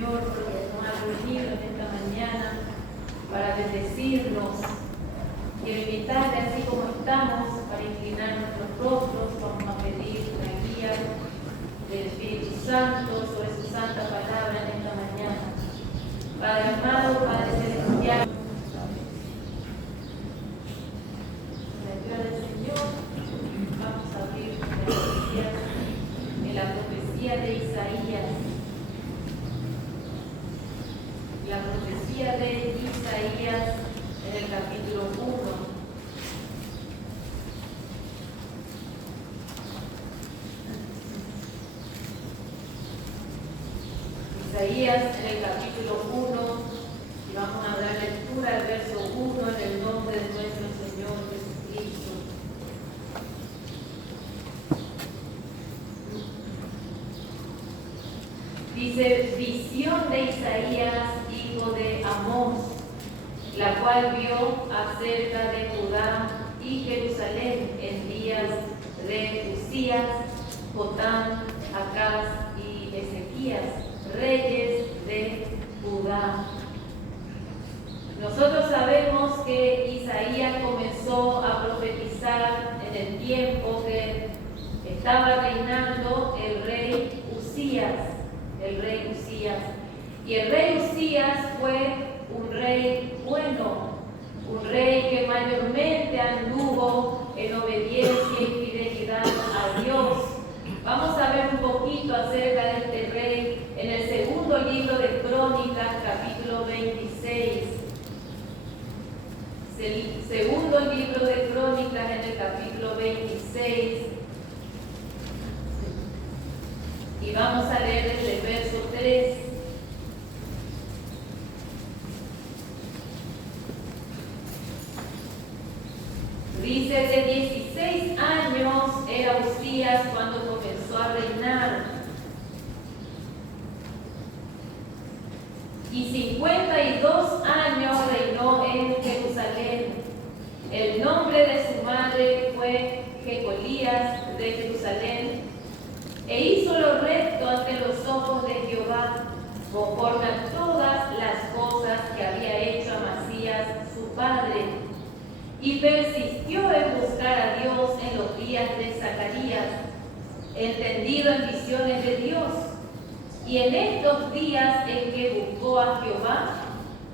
Señor, porque nos ha reunido en esta mañana para bendecirnos. Quiero invitarle, así como estamos, para inclinar nuestros rostros. Vamos a pedir la guía del Espíritu Santo sobre su santa palabra en esta mañana. Padre amado, Padre celestial, con la ayuda del Señor, vamos a abrir la profecía de Isaías. La profecía de Isaías en el capítulo 1. Isaías en el capítulo 1, y vamos a dar lectura al verso 1 en el nombre de nuestro Señor Jesucristo. Dice: visión de Isaías, hijo de Amós, la cual vio acerca de Judá y Jerusalén en días de Usías, Jotam, Acaz y Ezequías, reyes de Judá. Nosotros sabemos que Isaías comenzó a profetizar en el tiempo que estaba reinando el rey Usías. Y el rey Usías fue un rey bueno, un rey que mayormente anduvo en obediencia y fidelidad a Dios. Vamos a ver un poquito acerca de este rey en el segundo libro de Crónicas, capítulo 26. El segundo libro de Crónicas en el capítulo 26. Y vamos a leer desde el verso 3. Dice: de 16 años era Usías cuando comenzó a reinar, y 52 años reinó en Jerusalén. El nombre de su madre fue Jecolías de Jerusalén, e hizo lo recto ante los ojos de Jehová, conforme a todas las cosas que había hecho Amasías su padre, y persistió en buscar a Dios en los días de Zacarías, entendido en visiones de Dios. Y en estos días en que buscó a Jehová,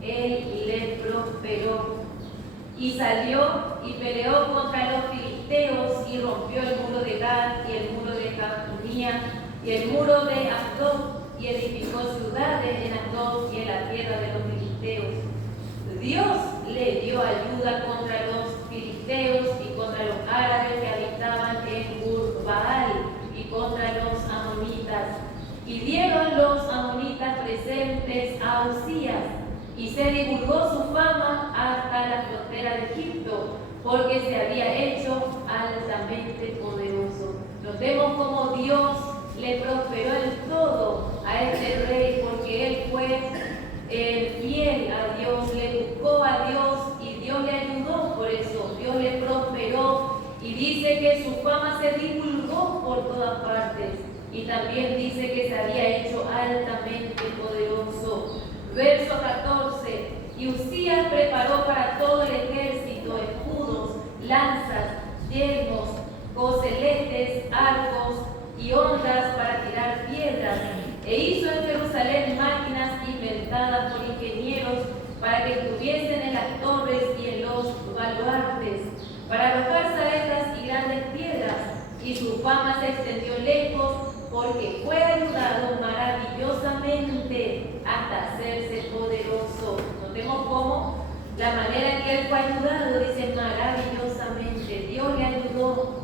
él le prosperó. Y salió y peleó contra los filisteos, y rompió el muro de Gad, y el muro de Jabnía, y el muro de Asdod, y edificó ciudades en Asdod y en la tierra de los filisteos. Dios le dio ayuda contra los filisteos y contra los árabes que habitaban en Ur-Baal, y contra los amonitas. Y dieron los amonitas presentes a Usías, y se divulgó su fama hasta la frontera de Egipto, porque se había hecho altamente poderoso. Notemos cómo Dios le prosperó en todo a este rey, porque él fue fiel a Dios, le buscó a Dios, y Dios le ayudó. Por eso Dios le prosperó, y dice que su fama se divulgó por todas partes, y también dice que se había hecho altamente poderoso. Verso 14: y Usías preparó para todo el ejército escudos, lanzas, yelmos, coseletes, arcos y hondas para tirar piedras, e hizo en Jerusalén máquinas inventadas por ingenieros para que estuviesen en las torres y en los baluartes, para arrojar saetas y grandes piedras. Y su fama se extendió lejos, porque fue ayudado maravillosamente hasta hacerse poderoso. Notemos cómo la manera en que él fue ayudado, dice maravillosamente. Dios le ayudó.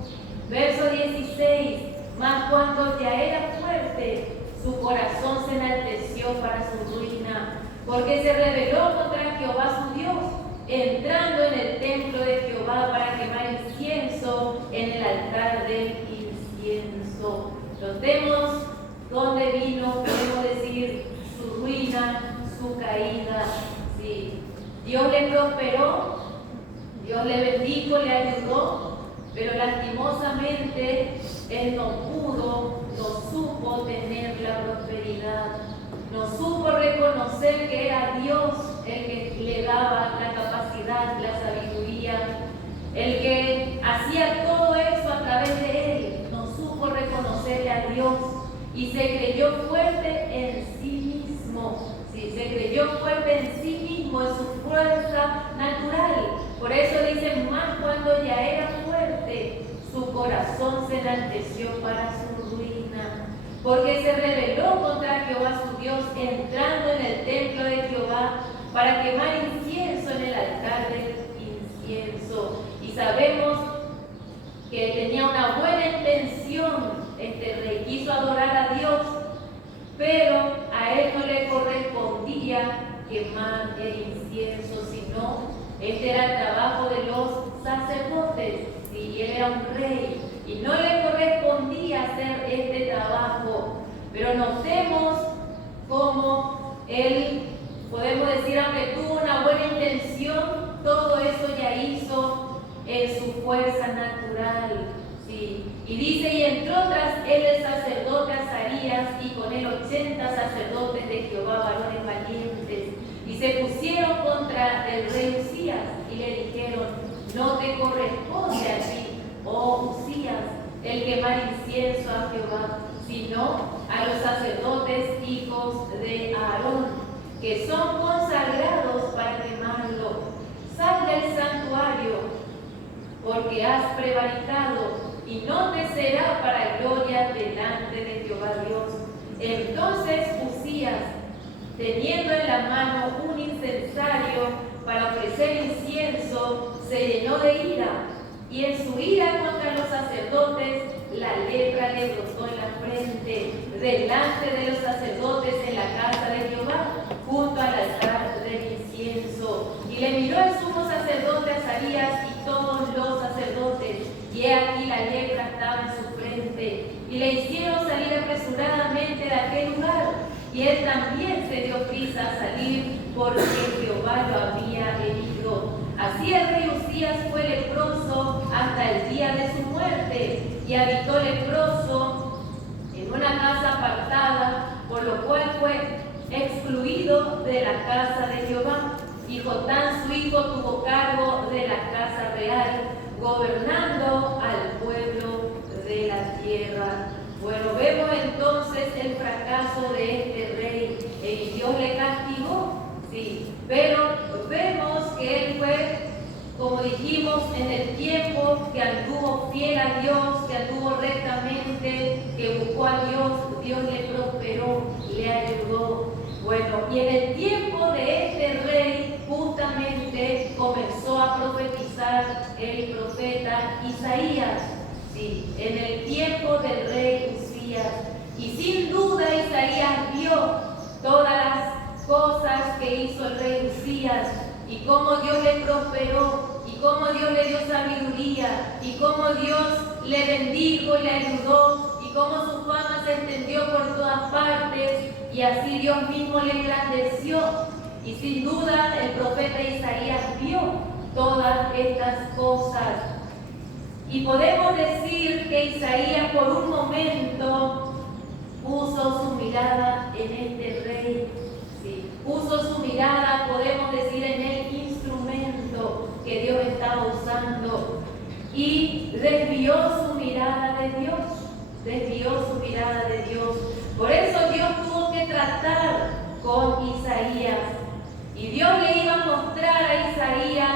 Verso 16: mas cuando ya era fuerte, su corazón se enalteció para su ruina, porque se rebeló contra Jehová su Dios, entrando en el templo de Jehová para quemar incienso en el altar del incienso. Notemos dónde vino, podemos decir, su ruina, su caída. Sí. Dios le prosperó, Dios le bendijo, le ayudó, pero lastimosamente él no pudo, no supo tener la prosperidad, no supo autoridad, la sabiduría, el que hacía todo eso a través de él, no supo reconocerle a Dios y se creyó fuerte en sí mismo. Sí, se creyó fuerte en sí mismo, en su fuerza natural. Por eso dice, más cuando ya era fuerte, su corazón se enalteció para su ruina, porque se rebeló contra Jehová su Dios, entrando en el templo de Jehová para quemar incienso en el altar del incienso. Y sabemos que tenía una buena intención, este rey quiso adorar a Dios, pero a él no le correspondía quemar el incienso, sino este era el trabajo de los sacerdotes, y él era un rey, y no le correspondía hacer este trabajo. Pero notemos cómo él, podemos decir, aunque tuvo una buena intención, todo eso ya hizo en su fuerza natural. Sí. Y dice, y entró tras él el sacerdote Azarías, y con él 80 sacerdotes de Jehová, varones valientes, y se pusieron contra el rey Usías, y le dijeron, no te corresponde a ti, oh Usías, el quemar incienso a Jehová, sino a los sacerdotes hijos de Aarón, que son consagrados para quemarlo. Sal del santuario, porque has prevaricado, y no te será para gloria delante de Jehová Dios. Entonces Usías, teniendo en la mano un incensario para ofrecer incienso, se llenó de ira, y en su ira contra los sacerdotes, la lepra le brotó en la frente, delante de los sacerdotes en la casa de Jehová, junto al altar del incienso. Y le miró el sumo sacerdote Azarías y todos los sacerdotes, y he aquí la lepra estaba en su frente, y le hicieron salir apresuradamente de aquel lugar, y él también se dio prisa a salir, porque Jehová lo había herido. Así el rey Usías fue leproso hasta el día de su muerte, y habitó leproso en una casa apartada, por lo cual fue excluido de la casa de Jehová. Y Jotán su hijo tuvo cargo de la casa real, gobernando al pueblo de la tierra. Bueno, vemos entonces el fracaso de este rey, y Dios le castigó, sí, pero vemos que él fue, como dijimos, en el tiempo que anduvo fiel a Dios, que anduvo rectamente, que buscó a Dios, Dios le prosperó, le ayudó. Bueno, y en el tiempo de este rey, justamente comenzó a profetizar el profeta Isaías, sí, en el tiempo del rey Usías. Y sin duda Isaías vio todas las cosas que hizo el rey Usías, y cómo Dios le prosperó, y cómo Dios le dio sabiduría, y cómo Dios le bendijo y le ayudó, y cómo su fama se extendió por todas partes, y así Dios mismo le engrandeció. Y sin duda el profeta Isaías vio todas estas cosas. Y podemos decir que Isaías por un momento puso su mirada en este rey. Sí, puso su mirada, podemos decir, en el instrumento que Dios estaba usando, y desvió su mirada de Dios. Desvió su mirada de Dios. Por eso Dios tuvo que tratar con Isaías. Y Dios le iba a mostrar a Isaías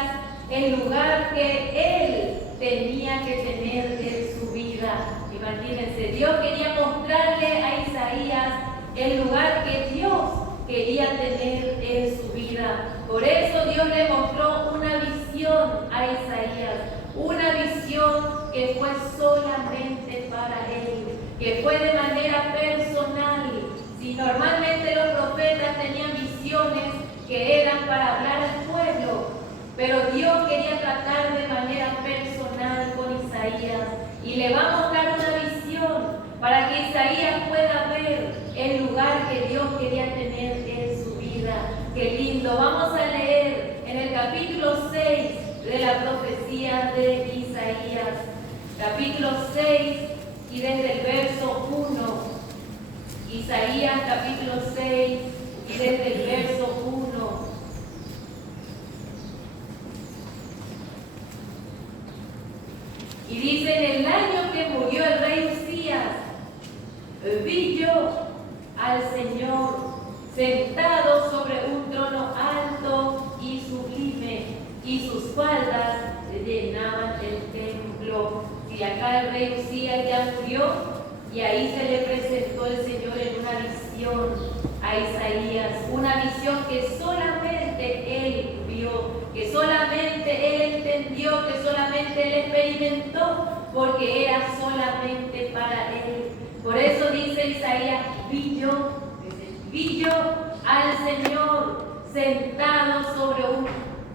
el lugar que él tenía que tener en su vida. Imagínense, Dios quería mostrarle a Isaías el lugar que Dios quería tener en su vida. Por eso Dios le mostró una visión a Isaías, una visión que fue solamente para él, que fue de manera personal. Si normalmente los profetas tenían visiones que eran para hablar al pueblo, pero Dios quería tratar de manera personal con Isaías, y le va a mostrar una visión para que Isaías pueda ver el lugar que Dios quería tener en su vida. Qué lindo. Vamos a leer en el capítulo 6 de la profecía de Isaías, capítulo 6, y desde el verso 1. Isaías capítulo 6 y desde el verso 1. sentado sobre un trono alto y sublime, y sus faldas llenaban el templo. Y acá el rey Usías ya murió, y ahí se le presentó el Señor en una visión a Isaías, una visión que solamente él vio, que solamente él entendió, que solamente él experimentó, porque era solamente para él. Por eso dice Isaías, vi yo al Señor sentado sobre un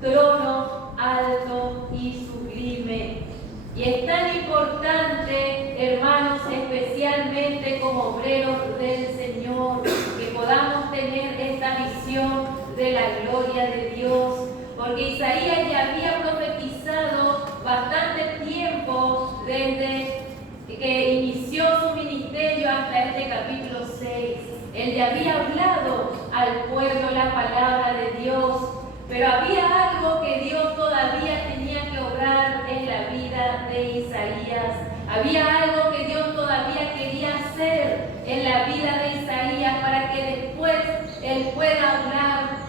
trono alto y sublime. Y es tan importante, hermanos, especialmente como obreros del Señor, que podamos tener esta visión de la gloria de Dios, porque Isaías ya había profetizado bastante tiempo desde que inició su ministerio hasta este capítulo 6. Él ya había hablado al pueblo la palabra de Dios, pero había algo que Dios todavía tenía que obrar en la vida de Isaías. Había algo que Dios todavía quería hacer en la vida de Isaías para que después él pueda hablar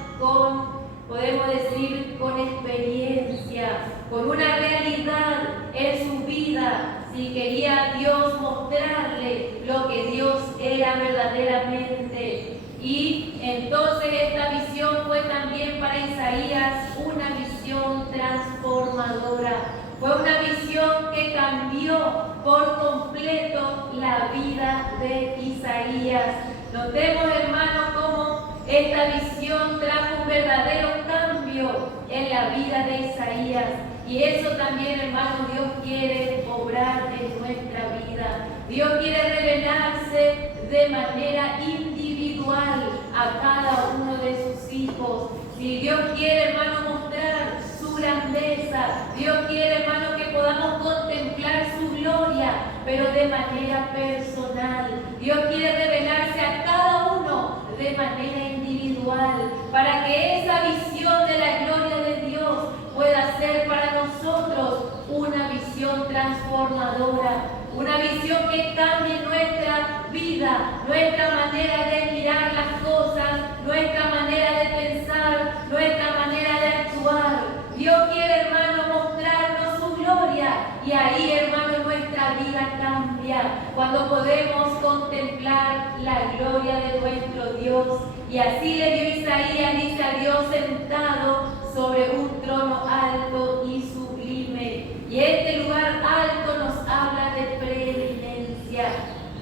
podemos decir, con experiencia, con una realidad en su vida. Si quería Dios mostrarle lo que Dios era verdaderamente. Y entonces esta visión fue también para Isaías una visión transformadora. Fue una visión que cambió por completo la vida de Isaías. Notemos, hermanos, cómo esta visión trajo un verdadero cambio en la vida de Isaías. Y eso también, hermanos, Dios quiere obrar en nuestra vida. Dios quiere revelarse de manera individual a cada uno de sus hijos. Si Dios quiere, hermano, mostrar su grandeza, Dios quiere, hermano, que podamos contemplar su gloria, pero de manera personal. Dios quiere revelarse a cada uno de manera individual, para que esa visión de la gloria de Dios pueda ser para nosotros una visión transformadora, una visión que cambie nuestra vida, nuestra manera de mirar las cosas, nuestra manera de pensar, nuestra manera de actuar. Dios quiere, hermano, mostrarnos su gloria, y ahí, hermano, nuestra vida cambia cuando podemos contemplar la gloria de nuestro Dios. Y así le dio Isaías, dice a Dios sentado sobre un trono alto y sublime. Y este lugar alto nos habla de preeminencia,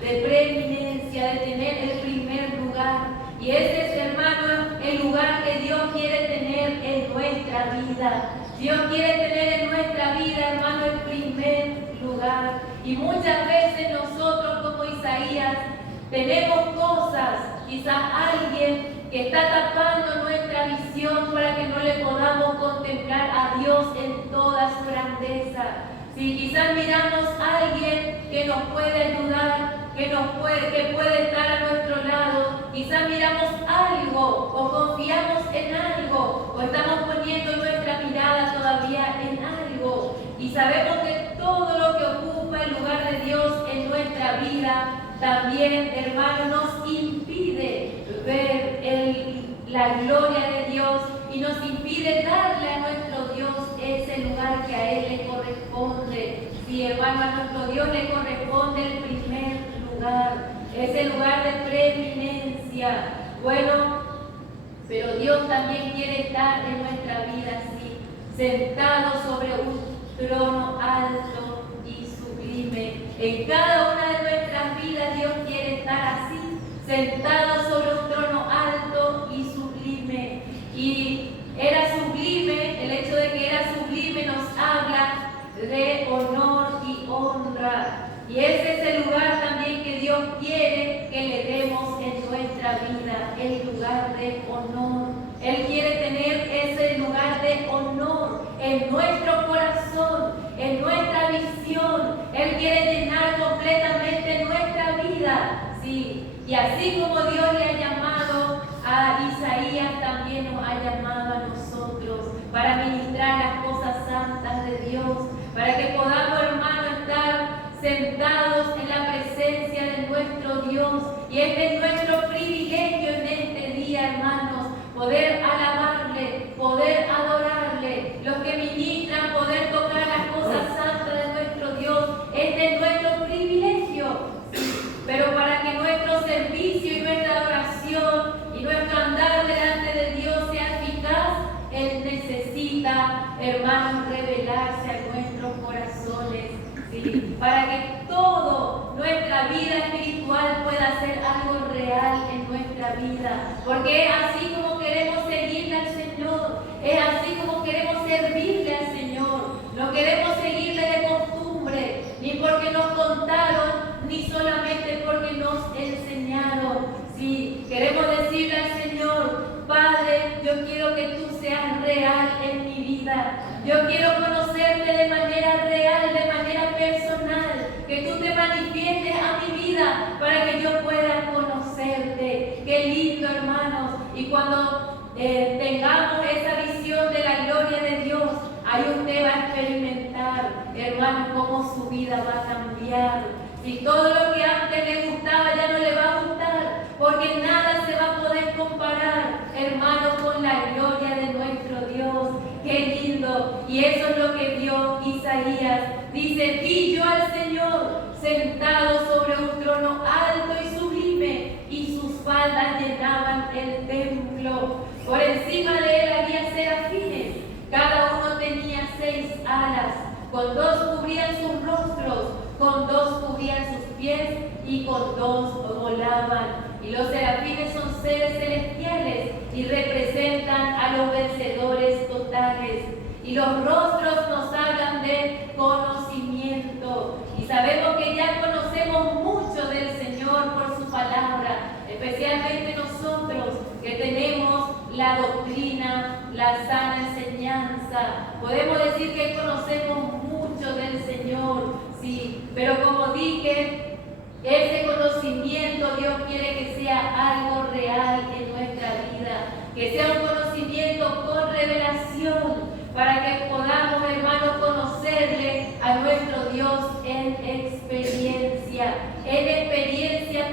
de tener el primer lugar. Y ese es, hermano, el lugar que Dios quiere tener en nuestra vida. Dios quiere tener en nuestra vida, hermano, el primer lugar. Y muchas veces nosotros, como Isaías, tenemos cosas, quizás alguien que está tapando nuestra visión para que no le podamos contemplar a Dios en toda su grandeza. Si quizás miramos a alguien que nos puede ayudar, que puede estar a nuestro lado, quizás miramos algo o confiamos en algo o estamos poniendo nuestra mirada todavía en algo y sabemos que todo lo que ocupa el lugar de Dios en nuestra vida también, hermano, nos impide ver la gloria de Dios y nos impide darle a nuestro Dios ese lugar que a Él le corresponde. Sí, hermano, a nuestro Dios le corresponde el primer lugar, ese lugar de preeminencia. Bueno, pero Dios también quiere estar en nuestra vida así, sentado sobre un trono alto y sublime. En cada una de nuestras vidas Dios quiere estar así, sentado sobre un trono alto y sublime. Y era sublime, el hecho de que era sublime nos habla de honor y honra. Y ese es el lugar también que Dios quiere que le demos en nuestra vida, el lugar de honor. Él quiere tener ese lugar de honor en nuestro corazón, en nuestra visión. Él quiere llenar completamente nuestra vida. Sí. Y así como Dios le ha llamado a Isaías, también nos ha llamado a nosotros para ministrar las cosas santas de Dios, para que podamos, hermano, estar sentados en la presencia de nuestro Dios. Y este es nuestro privilegio en este día, necesita, hermanos, revelarse a nuestros corazones, ¿sí? Para que todo nuestra vida espiritual pueda ser algo real en nuestra vida. Porque es así como queremos seguirle al Señor, es así como queremos servirle al Señor. No queremos seguirle de costumbre, ni porque nos contaron, ni solamente porque nos enseñaron. Sí, queremos decirle al Señor: Padre, yo quiero que tú seas real en mi vida. Yo quiero conocerte de manera real, de manera personal. Que tú te manifiestes a mi vida para que yo pueda conocerte. Qué lindo, hermanos. Y cuando tengamos esa visión de la gloria de Dios, ahí usted va a experimentar, hermanos, cómo su vida va a cambiar. Si todo lo que antes le gustaba ya no le va a gustar, porque nada se va a poder comparar, hermanos, con la gloria de nuestro Dios. ¡Qué lindo! Y eso es lo que vio Isaías. Dice: vi yo al Señor sentado sobre un trono alto y sublime, y sus faldas llenaban el templo. Por encima de él había serafines, cada uno tenía 6 alas, con 2 cubrían sus rostros, con 2 cubrían sus pies, y con 2 volaban. Y los serafines son seres celestiales y representan a los vencedores totales. Y los rostros nos hablan de conocimiento. Y sabemos que ya conocemos mucho del Señor por su palabra, especialmente nosotros que tenemos la doctrina, la sana enseñanza. Podemos decir que conocemos mucho del Señor, sí, pero como dije, ese conocimiento Dios quiere que sea algo real en nuestra vida, que sea un conocimiento con revelación, para que podamos, hermanos, conocerle a nuestro Dios en experiencia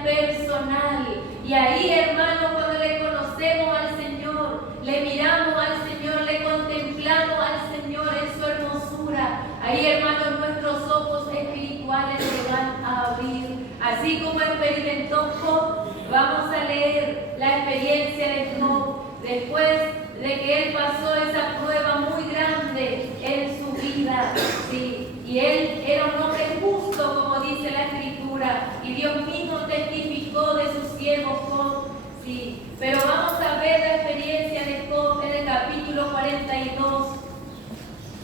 personal. Y ahí, hermanos, cuando le conocemos al Señor, le miramos al Señor, le contemplamos al Señor en su hermosura, ahí, hermanos, nuestros ojos espirituales se van a abrir. Así como experimentó Job, vamos a leer la experiencia de Job después de que él pasó esa prueba muy grande en su vida, ¿sí? Y él era un hombre justo, como dice la Escritura, y Dios mismo testificó de su siervo Job, ¿sí? Pero vamos a ver la experiencia de Job en el capítulo 42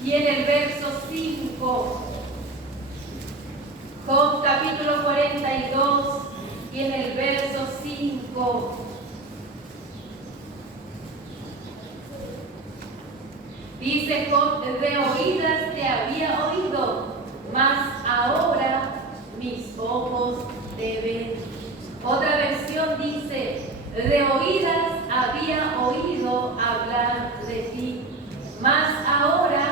y en el verso 5. Job capítulo 42 y en el verso 5. Dice Job: de oídas te había oído, mas ahora mis ojos te ven. Otra versión dice: de oídas había oído hablar de ti, mas ahora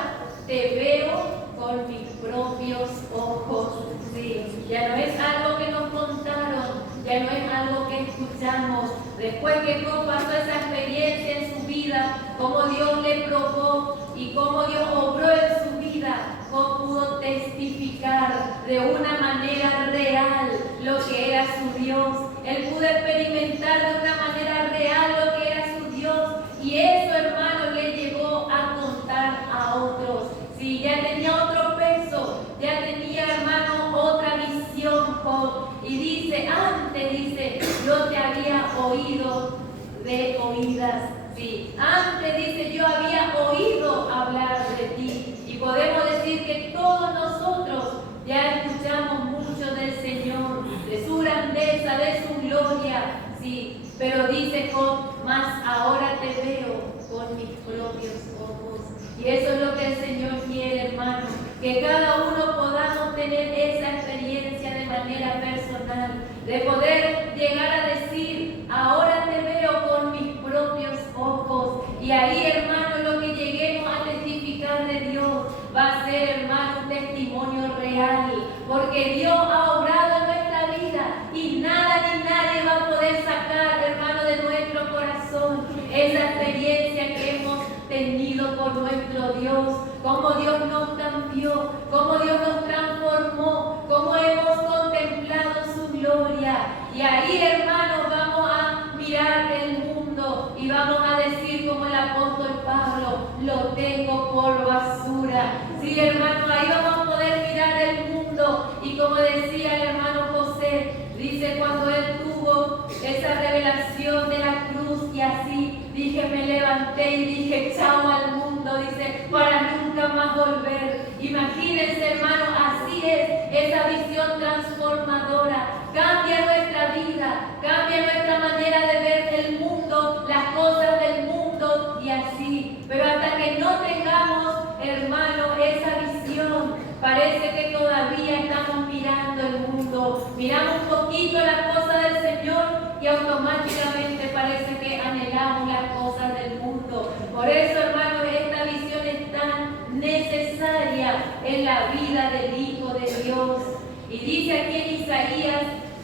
te veo con mis propios ojos. Sí, ya no es algo que nos contaron, ya no es algo que escuchamos. Después que Job pasó esa experiencia en su vida, cómo Dios le probó y cómo Dios obró en su vida, Job pudo testificar de una manera real lo que era su Dios. Él pudo experimentar de una manera real lo que era su Dios, y eso, hermano, le llevó a contar a otros. Sí, ya tenía otro peso, ya tenía, hermano, otra visión Job. Y dice: antes, dice, yo te había oído de oídas. Sí, antes, dice, yo había oído hablar de ti. Y podemos decir que todos nosotros ya escuchamos mucho del Señor, de su grandeza, de su gloria. Sí, pero dice Job: mas ahora te veo con mis propios ojos. Y eso es lo que el Señor quiere, hermano, que cada uno podamos tener esa experiencia de manera personal, de poder llegar a decir: ahora te veo con mis propios ojos. Y ahí, hermano, lo que lleguemos a testificar de Dios va a ser, hermano, un testimonio real, porque Dios ha obrado en nuestra vida y nada ni nadie va a poder sacar, hermano, de nuestro corazón esa experiencia que hemos tenido con nuestro Dios, cómo Dios nos cambió, cómo Dios nos transformó, cómo hemos contemplado su gloria. Y ahí, hermanos, vamos a mirar el mundo y vamos a decir como el apóstol Pablo: lo tengo por basura. Sí, hermano, ahí vamos a poder mirar el mundo. Y como decía el hermano José, dice cuando él tuvo esa revelación de la cruz y así, dije, me levanté y dije, chao al mundo, dice, para nunca más volver. Imagínense, hermano, así es esa visión transformadora. Cambia nuestra vida, cambia nuestra manera de ver el mundo, las cosas del mundo y así. Pero hasta que no tengamos, hermano, esa visión, parece que todavía estamos mirando el mundo. Miramos un poquito las cosas del Señor y automáticamente parece que anhelamos las cosas del mundo. Por eso, hermano, esta visión es tan necesaria en la vida del Hijo de Dios. Y dice aquí en Isaías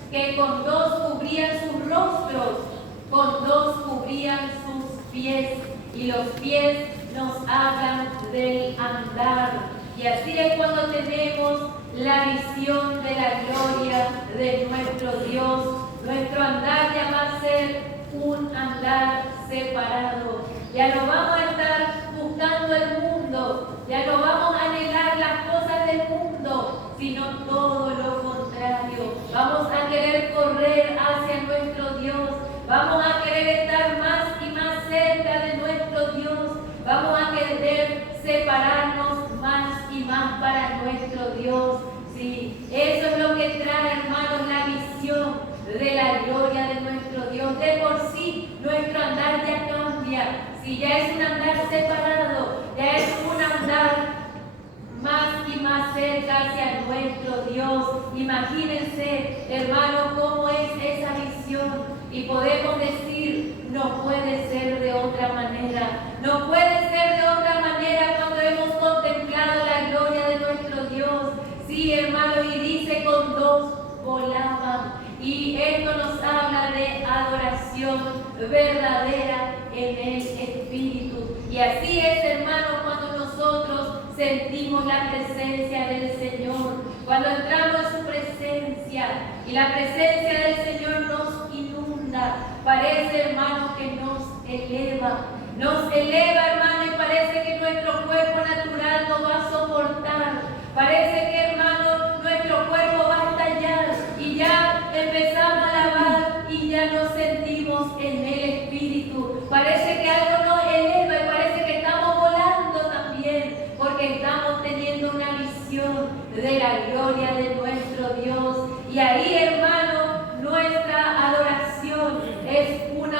que con dos cubrían sus rostros, con dos cubrían sus pies, y los pies nos hablan del andar. Y así es cuando tenemos la visión de la gloria de nuestro Dios. Nuestro andar ya va a ser un andar separado. Ya no vamos a estar buscando el mundo, ya no vamos a anhelar las cosas del mundo, sino todo lo contrario. Vamos a querer correr hacia nuestro Dios, vamos a querer estar más y más cerca de nuestro Dios, vamos a querer separarnos más y más para nuestro Dios. Sí, eso es lo que trae, hermanos, la visión de la gloria de nuestro Dios. De por sí, nuestro andar ya cambia. Si ya es un andar separado, ya es un andar más y más cerca hacia nuestro Dios. Imagínense, hermano, cómo es esa visión. Y podemos decir, no puede ser de otra manera. No puede ser de otra manera cuando hemos contemplado la gloria de nuestro Dios. Sí, hermano, y dice con dos volaban. Y esto nos habla de adoración verdadera en el Espíritu. Y así es, hermano, cuando nosotros sentimos la presencia del Señor, cuando entramos en su presencia y la presencia del Señor nos inunda, parece, hermano, que nos eleva, hermano, y parece que nuestro cuerpo natural no va a soportar, parece que, hermano, nuestro cuerpo va a estallar y ya empezamos a alabar y ya nos sentimos en el Espíritu, parece que algo nos eleva y parece que estamos volando también, porque estamos teniendo una visión de la gloria de nuestro Dios. Y ahí, hermano, nuestra adoración es una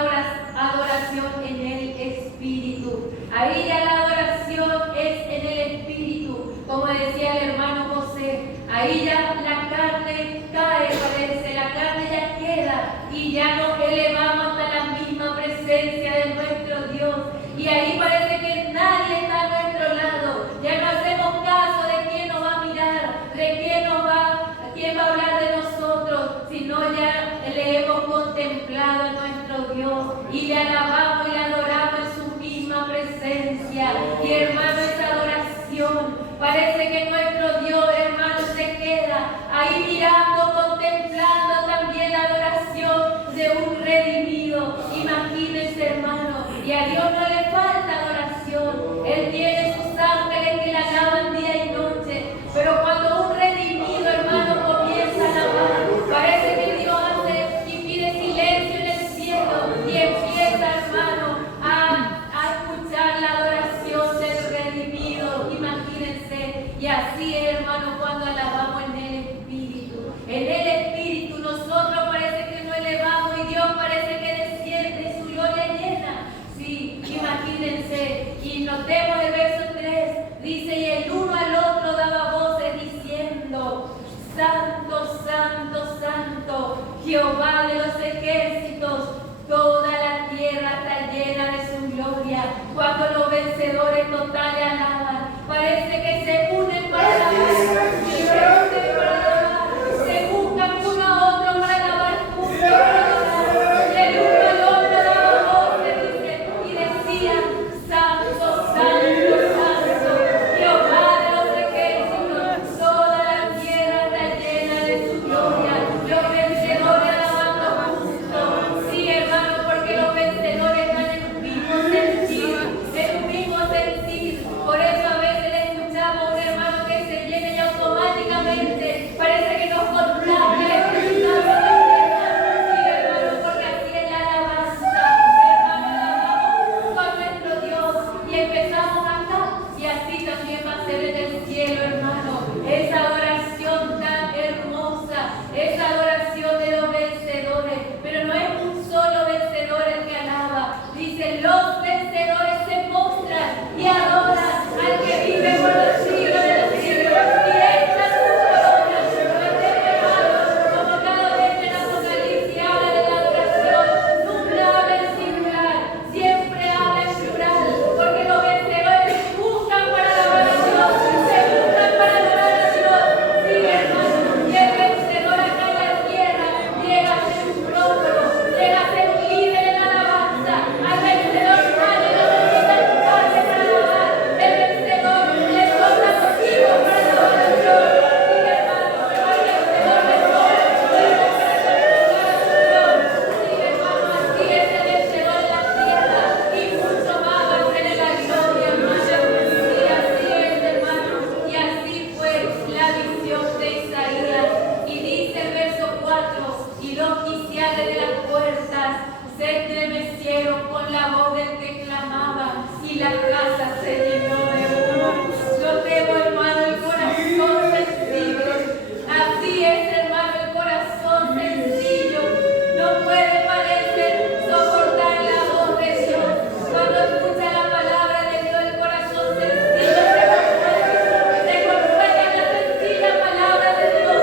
adoración en el Espíritu. Ahí ya la adoración es en el Espíritu, como decía el hermano José. Ahí ya la carne cae, parece, la carne ya queda y ya nos elevamos hasta la misma presencia de nuestro Dios. Y ahí parece que nadie está a nuestro lado. Ya no hacemos caso de quién nos va a mirar, de quién va a hablar de nosotros, sino ya le hemos contemplado a nuestro Dios y le alabamos y le adoramos en su misma presencia. Y, hermano, esa adoración parece que nuestro Dios, hermano, se queda ahí mirando, contemplando también la adoración de un redimido. Imagínense, hermano, y a Dios no le falta adoración. Él tiene sus ángeles que le alaban día y noche. Pero cuando un redimido, hermano, comienza a alabar, parece que Dios hace y pide silencio en el cielo y empieza, hermano, a escuchar la adoración del redimido. Imagínense. Y así es, hermano, cuando alabamos en el Espíritu. En el Espíritu nosotros parece que nos elevamos y Dios parece que desciende y su gloria llena. Sí, imagínense. Y notemos el verso 3. Dice, y el uno al otro daba voces diciendo, Santo, Santo, Santo, Jehová de los ejércitos, toda la tierra está llena de su gloria. Cuando los vencedores totales alaban, parece que se unen para alabar, se buscan uno a otro para alabar juntos. El uno al otro daba voces, dice, y decían, Santo, Santo, Santo, Jehová de los ejércitos, toda la tierra está llena de su gloria. Los vencedores alabando juntos. Sí, hermano, porque los vencedores están en un mismo sentir, en un mismo sentir. Por eso Dice, los vencedores se postran y adoran al que vive por los siglos de los siglos y echan su corona sobre el pecado, como cada vez en Apocalipsis habla de la adoración. Nunca habla en singular, siempre habla en plural, porque los vencedores buscan para alabar a Dios, se buscan para adorar a Dios. Sí, hermano, y el vencedor acá en la tierra llega a ser un próspero, llega a ser un líder en alabanza. Al vencedor nadie lo necesita empujarle para alabar. El vencedor le sobra los hijos para alabar a Dios. Sí, hermano, al vencedor le sobra los hijos para alabar a Dios. Sí, hermano, así es el vencedor en la tierra y mucho más va a tener la gloria, hermano. Sí, así es, hermano. Y así fue la visión de Isaías. Y dice el verso 4, y los quiciales de las puertas se estremecieron con la voz del que clamaba, y la casa se llenó de humo. Yo tengo, hermano, el corazón sensible. Así es, hermano, el corazón sencillo. No puede parecer soportar la voz de Dios. Cuando escucha la palabra de Dios, el corazón sencillo se conmueve en la sencilla palabra de Dios.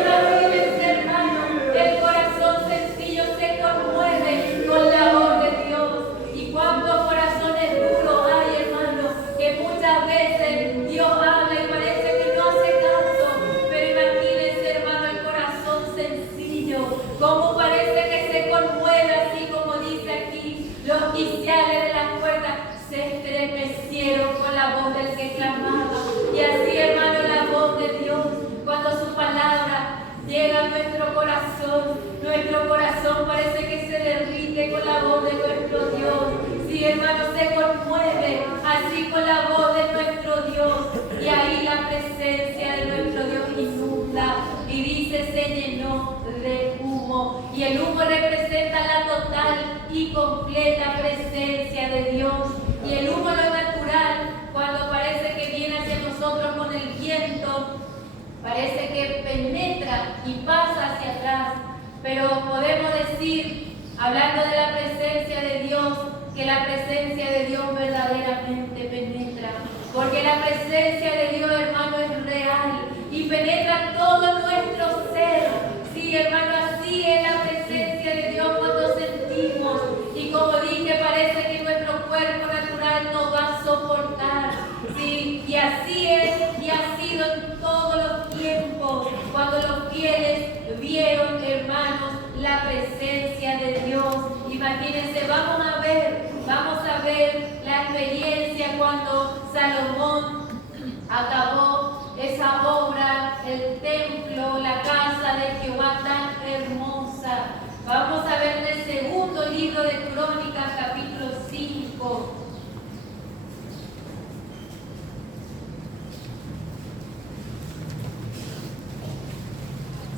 Imagínense, hermano, el corazón sencillo se conmueve con la voz de Dios. Y cuántos corazones duros hay, hermano, que muchas veces Dios habla y parece que no hace caso. Pero imagínense, hermano, el corazón sencillo, como parece que se conmueve, así como dice aquí, los quiciales de las puertas se estremecieron con la voz del que clamaba. Y así, hermano, la voz de Dios, cuando su palabra llega a nuestro corazón parece que se derrite con la voz de nuestro Dios. Sí, hermano, se conmueve así con la voz de nuestro Dios. Y ahí la presencia de nuestro Dios inunda. Y dice, se llenó de humo. Y el humo representa la total y completa presencia de Dios. Y el humo, lo natural, cuando parece que viene hacia nosotros con el viento, parece que penetra y pasa hacia atrás. Pero podemos decir, hablando de la presencia de Dios, que la presencia de Dios verdaderamente penetra. Porque la presencia de Dios, hermano, es real y penetra todo nuestro ser. Sí, hermano, así es la presencia de Dios cuando sentimos. Y como dije, parece que nuestro cuerpo natural no va a soportar. Sí, y así es y ha sido en todos los tiempos. Cuando los fieles vieron, hermanos, la presencia de Dios. Imagínense, vamos a ver la experiencia cuando Salomón acabó esa obra, el templo, la casa de Jehová tan hermosa. Vamos a ver en el segundo libro de Crónicas, capítulo 5.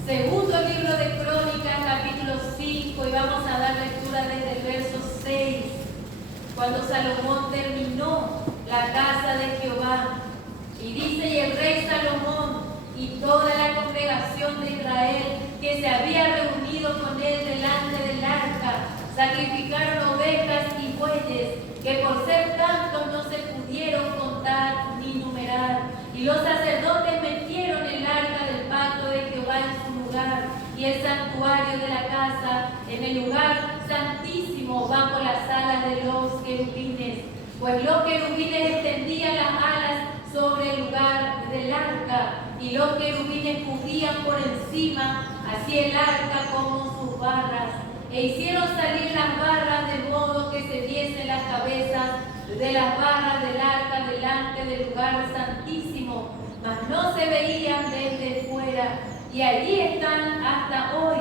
Segundo libro de Crónicas, capítulo 5, y vamos a dar lectura desde el verso 6. Cuando Salomón terminó la casa de Jehová, y dice, y el rey Salomón y toda la congregación de Israel que se había reunido con él delante del arca, sacrificaron ovejas y bueyes, que por ser tantos no se pudieron contar ni numerar. Y los sacerdotes metieron el arca del pacto de Jehová en su lugar, y el santuario de la casa en el lugar santísimo bajo las alas de los querubines. Pues los querubines extendían las alas sobre el lugar del arca, y los querubines cubrían por encima así el arca como sus barras, e hicieron salir las barras de modo que se viesen las cabezas de las barras del arca delante del lugar santísimo, mas no se veían desde fuera, y allí están hasta hoy.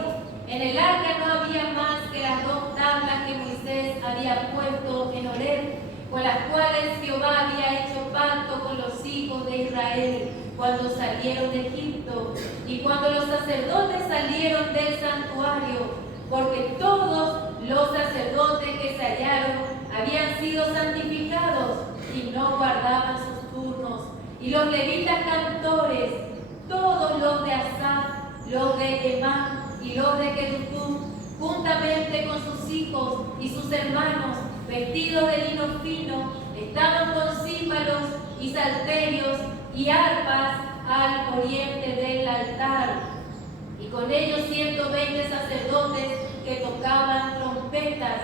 En el arca no había más que las dos tablas que Moisés había puesto en Horeb, con las cuales Jehová había hecho pacto con los hijos de Israel cuando salieron de Egipto, y cuando los sacerdotes salieron del santuario, porque todos los sacerdotes que se hallaron habían sido santificados y no guardaban sus turnos. Y los levitas cantores, todos los de Asaf, los de Emán y los de Kedutún, juntamente con sus hijos y sus hermanos, vestidos de lino fino, estaban con címbalos y salterios y arpas al oriente del altar, y con ellos 120 sacerdotes que tocaban trompetas.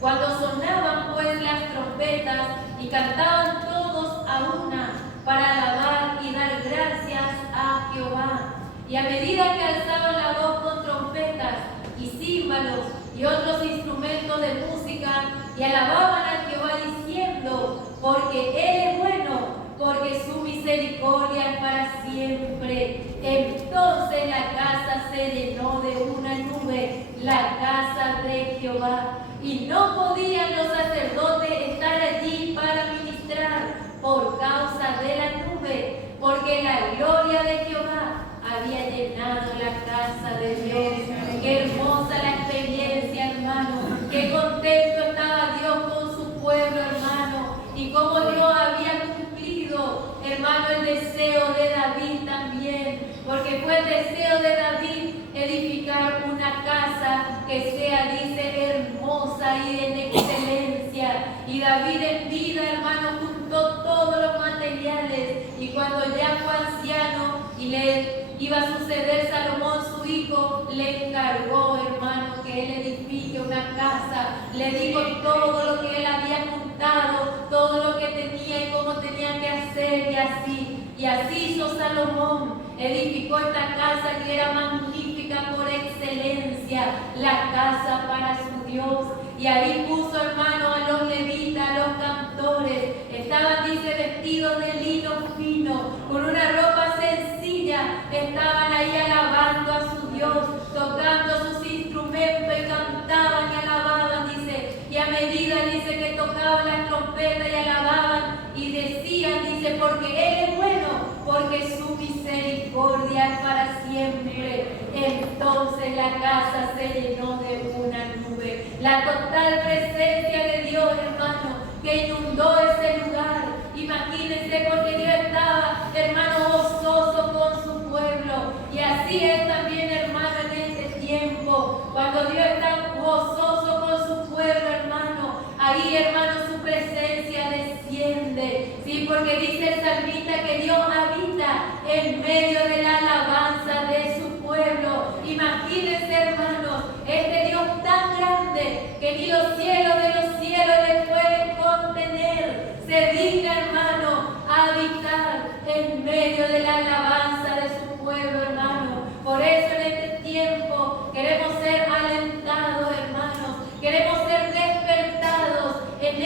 Cuando sonaban pues las trompetas y cantaban todos a una para alabar y dar gracias a Jehová, y a medida que alzaban la voz con trompetas y címbalos y otros instrumentos de música, y alababan a Jehová diciendo: porque Él es bueno, porque su misericordia es para siempre. Entonces la casa se llenó de una nube, la casa de Jehová, y no podían los sacerdotes estar allí para ministrar por causa de la nube, porque la gloria de Jehová había llenado la casa de Dios. Qué hermosa la experiencia, hermano. Qué contento estaba Dios con su pueblo, hermano. Y cómo Dios había cumplido, hermano, el deseo de David también. Porque fue el deseo de David edificar una casa que sea, dice, hermosa y en excelencia. Y David en vida, hermano, juntó todos los materiales. Y cuando ya fue anciano y le iba a suceder Salomón, su hijo, le encargó, hermano, que él edifique una casa. Le dijo todo lo que él había juntado, todo lo que tenía y cómo tenía que hacer, y así. Y así hizo Salomón. Edificó esta casa que era magnífica por excelencia, la casa para su Dios. Y ahí puso, hermano, a los levitas, a los cantores. Estaban, dice, vestidos de lino fino, con una ropa sencilla. Estaban ahí alabando a su Dios, tocando sus instrumentos, y cantaban y alababan, dice. Y a medida, dice, que tocaban las trompetas y alababan y decían, dice, porque Él es bueno, porque su misericordia es para siempre. Entonces la casa se llenó de una nube, la total presencia de Dios, hermano, que inundó ese lugar. Imagínense, porque Dios estaba, hermano, gozoso con su pueblo. Y así es también, hermano, en este tiempo, cuando Dios está gozoso con su pueblo, hermano, ahí, hermano, su presencia desciende. Sí, porque dice el salmista que Dios habita en medio de la alabanza de su pueblo. Imagínense, hermanos, este Dios tan grande que ni los cielos de los cielos le pueden contener, se digna, hermano, a habitar en medio de la alabanza de su pueblo, hermano. Por eso en este tiempo queremos ser alentados, hermanos, queremos ser despertados en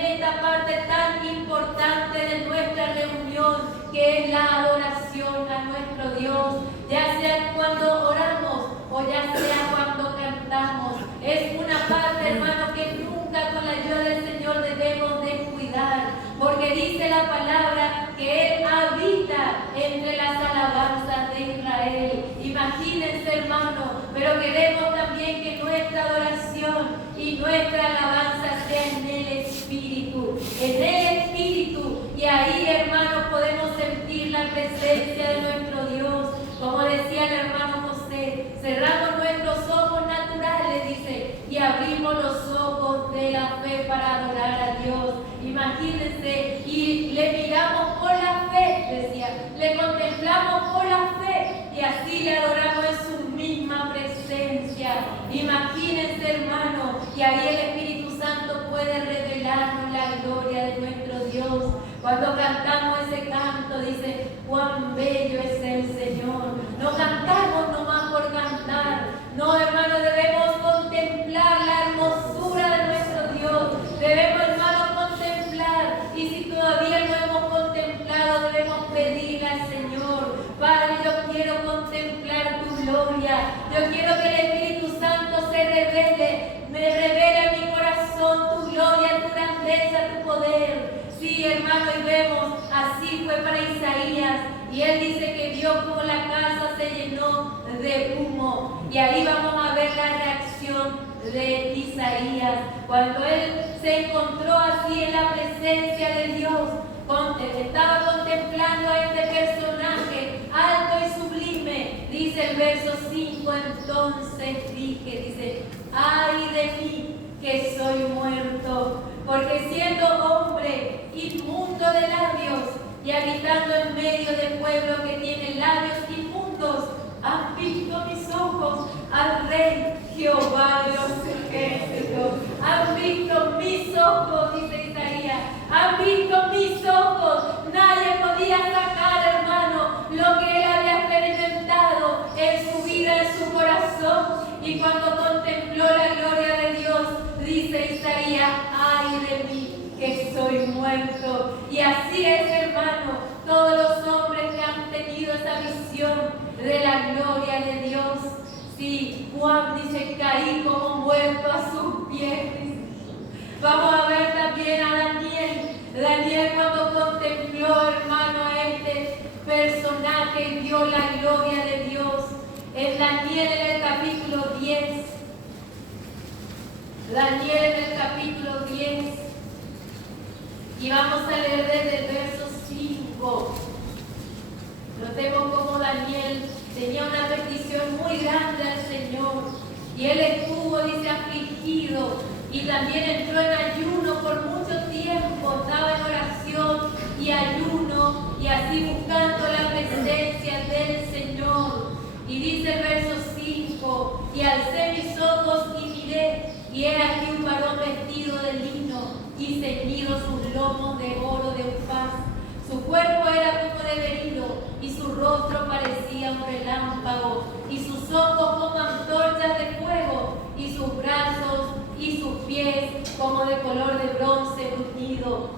esta parte tan importante de nuestra reunión, que es la adoración a nuestro Dios, ya sea cuando oramos o ya sea cuando cantamos. Es una parte, hermano, que nunca con la ayuda del Señor debemos descuidar, porque dice la palabra que Él habita entre las alabanzas de Israel. Imagínense, hermano, pero queremos también que nuestra adoración y nuestra alabanza sea en el Espíritu, y ahí, hermano, podemos sentir la presencia de nuestro Dios. Como decía el hermano José, cerramos nuestros ojos naturales, dice, y abrimos los ojos de la fe para adorar a Dios. Imagínense, y le miramos por la fe, decía, le contemplamos por la fe, y así le adoramos en su misma presencia. Imagínense, hermano, y ahí el Espíritu Santo puede revelarnos la gloria de nuestro Dios. Cuando cantamos ese canto, dice, cuán bello es el Señor. No cantamos nomás por cantar. No, hermano, debemos contemplar la hermosura de nuestro Dios. Debemos, hermano, contemplar. Y si todavía no hemos contemplado, debemos pedirle al Señor: Padre, yo quiero contemplar tu gloria. Yo quiero que el Espíritu Santo se revele, me revele en mi corazón tu gloria, tu grandeza, tu poder. Sí, hermano, y vemos, así fue para Isaías, y él dice que vio como la casa se llenó de humo. Y ahí vamos a ver la reacción de Isaías, cuando él se encontró así en la presencia de Dios. Estaba contemplando a este personaje alto y sublime. Dice el verso 5, entonces dije, dice, ay de mí, que soy muerto, porque siendo hombre inmundo de labios y habitando en medio de pueblo que tiene labios inmundos, han visto mis ojos al Rey Jehová de los ejércitos. Han visto mis ojos, dice Isaías, han visto mis ojos. Nadie podía sacar, hermano, lo que él había experimentado en su vida, en su corazón. Y cuando contempló la gloria de Dios, dice Isaías, ay de mí, que soy muerto. Y así es, hermano, todos los hombres que han tenido esa visión de la gloria de Dios. Sí, Juan dice, caí como muerto a sus pies. Vamos a ver también a Daniel. Daniel, cuando contempló, hermano, a este personaje y vio la gloria de Dios. En Daniel, en el capítulo 10. Daniel, en el capítulo 10. Y vamos a leer desde el verso 5. Notemos cómo Daniel tenía una petición muy grande al Señor. Y él estuvo, dice, afligido. Y también entró en ayuno por mucho tiempo. Estaba en oración y ayuno. Y así buscando la presencia del Señor. Y dice el verso 5. Y alcé mis ojos y miré. Y he aquí un varón vestido de lino. Y ceñido sus lomos de oro de Ufaz. Su cuerpo era como de berilo, y su rostro parecía un relámpago, y sus ojos como antorchas de fuego, y sus brazos y sus pies como de color de bronce bruñido.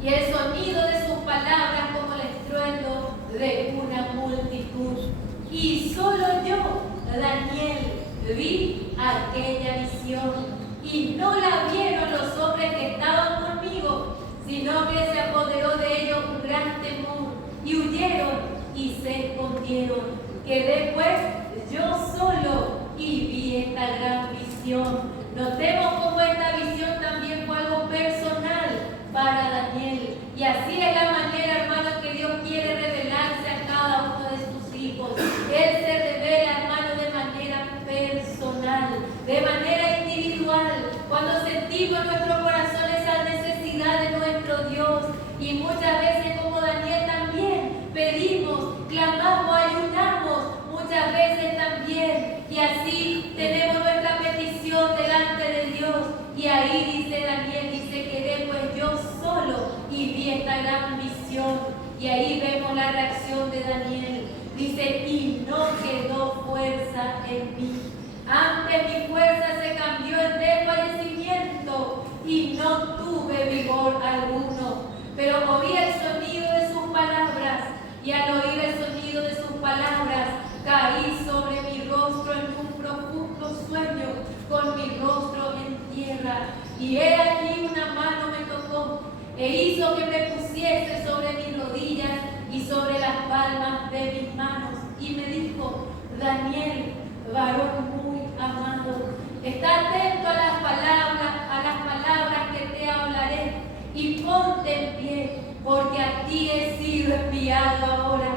Y el sonido de sus palabras como el estruendo de una multitud. Y solo yo, Daniel, vi aquella visión, y no la vieron los hombres que estaban conmigo, sino que se apoderó de ellos un gran temor, y huyeron y se escondieron. Quedé pues yo solo y vi esta gran visión. Notemos cómo esta visión también fue algo personal para Daniel. Y así es la manera, hermano, que Dios quiere revelarse a cada uno de sus hijos. Él se revela, hermano, de manera personal, de manera individual. Cuando sentimos en nuestro corazón esa necesidad de nuestro Dios, y muchas veces como Daniel también pedimos, clamamos, ayunamos, muchas veces también, y así tenemos nuestra petición delante de Dios. Y ahí dice Daniel, dice, quedé pues yo solo y vi esta gran visión. Y ahí vemos la reacción de Daniel. Dice, y no quedó fuerza en mí. Antes mi fuerza se cambió en desfallecimiento y no tuve vigor alguno. Pero oí el sonido de sus palabras, y al oír el sonido de sus palabras, caí sobre mi rostro en un profundo sueño, con mi rostro en tierra. Y he aquí una mano me tocó, e hizo que me pusiese sobre mis rodillas y sobre las palmas de mis manos. Y me dijo, Daniel, varón muy amado, está atento a las palabras que te hablaré, y ponte en pie, porque a ti he sido enviado ahora.